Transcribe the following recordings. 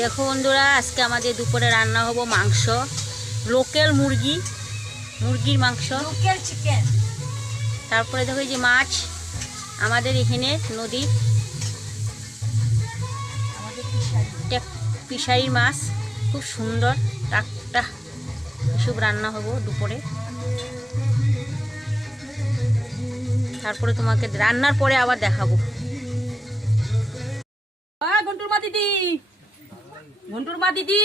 দেখো বন্ধুরা, আজকে আমাদের দুপুরে রান্না হবো মাংস, লোকাল মুরগির মাংস, লোকাল চিকেন। তারপরে দেখো এই যে মাছ আমাদের এখানে নদীর ফিশারির মাছ, খুব সুন্দর টাটকা, এসব রান্না হবো দুপুরে। তারপরে তোমাকে রান্নার পরে আবার দেখাবো। ঘন্টুর মা দিদি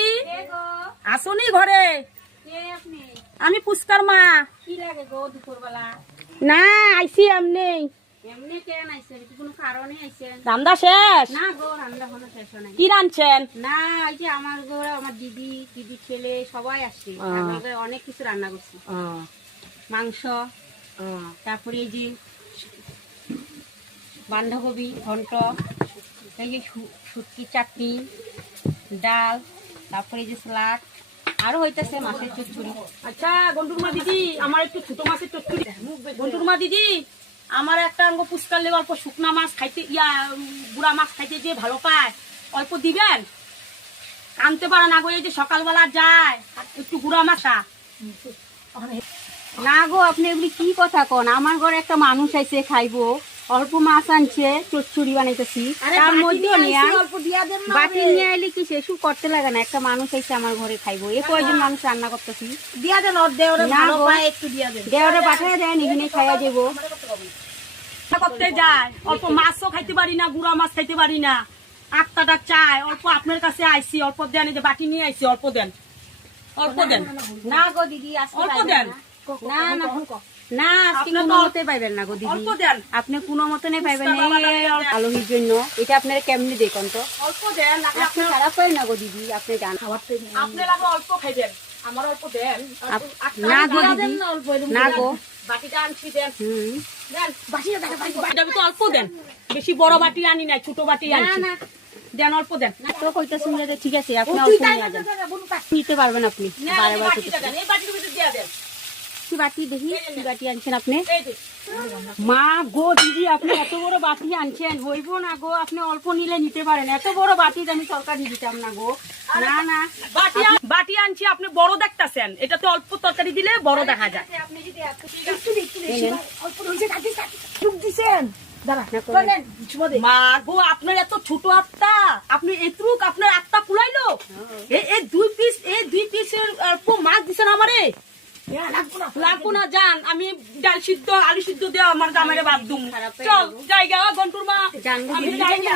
আসুনি ঘরে। আমি পুষ্কার মা। কি লাগে গো দুপুরবেলা? না আইসি এমনি। এমনি কেন আইছেন? কোনো কারণে আইছেন? রান্না শেষ? না গো, রান্না হলো শেষ নাই। কি রাঁধছেন? না, এই যে আমার ঘরে আমার দিদি ছেলে সবাই আসছে, আমাদের অনেক কিছু রান্না করছি। মাংস, তারপরে এই যে বাঁধাকপি ঘন্ট, এই যে শুটকি চাটনি, ডাল, তারপরে এই যে স্যালাড, আরো হইতেছে মাছের চচ্চড়ি। আচ্ছা ঘন্টুর মা দিদি, আমার একটু ছোট মাছের চচ্চড়ি। ঘন্টুর মা দিদি, আমার একটা অঙ্গ পুষ্কার লেগে অল্প শুকনা মাছ খাইতে, বুড়া মাছ খাইতে যে ভালো পায়, অল্প দিবেন। আনতে পারে না গো, এই যে সকালবেলা যায়, একটু গুড়া মাছা। না গো, আপনি এগুলি কি কথা কন? আমার ঘরে একটা মানুষ আইছে খাইবো, অল্প মাছ আনছে, চচ্চড়ি বানাইতেছি, তার মধ্যে বাটি নিয়ে আইলে কি সেসব করতে লাগে না? একটা মানুষ আইছে আমার ঘরে খাইবো, এ কয়জন মানুষ রান্না করতেছি। দিয়া দেন, ওর দেওরে ভালো পায়, একটু দিয়া দেন। দেওরে পাঠায় দেন, এখানে খাইয়া যাবো। করতে যায়, অল্প মাছও খাইতে পারি না, গুড়া মাছ খাইতে পারি না, আটটাটা চায়, অল্প আপনার কাছে আইসি, অল্প দেন, এই যে বাটি নিয়ে আইসি, অল্প দেন, অল্প দেন। না গো দিদি, অল্প দেন। না না না, আপনি কোনো মতে পাইবেন না গো দিদি, অল্প দেন। আপনি কোনো মতনে পাইবেন না। আলহির জন্য এটা আপনারা কেমনি দেখুন তো, অল্প দেন। আপনি খারাপ হয় না গো দিদি, আপনি জান। আপনি লাগে অল্প খাইবেন, আমার অল্প দেন। না গো দিদি, না গো। বাটিটা আনছি, দেন। দেন বাটিটা তো অল্প দেন, বেশি বড় বাটি আনি নাই, ছোট বাটি আনছি। দেন অল্প দেন। তো কইতাছেন যে ঠিক আছে, আপনি অল্প নিয়ে যান, নিতে পারবেন আপনি। বারে বারে কইতাছেন এই বাটির ভিতর দিয়া দেন। কি বাটি দেখি, কি বাটি আনছেন আপনি? এই যে মা গো দিদি, আপনি এত বড় বাটি আনছেন, হইব না গো, আপনি অল্প নিলে নিতে পারেন। এত বড় বাটি আমি তরকারি দিতাম না গো। না না, বাটি আনছি, আপনি বড় দেখতাছেন, এটাতে অল্প তরকারি দিলে বড় দেখা যায়। মা গো, আপনার এত ছোট আত্মা, আপনি এতটুক আপনার আত্মা কুলাইলো? এই দুই পিসের মাছ দিচ্ছেন আমারে। লাগবো না, যান, আমি ডাল সিদ্ধ আলু সিদ্ধ দেওয়া আমার জামাইরে বাদ দুম। চল জায়গা ঘন্টুর মা, জানবো আমি দিদি। জায়গা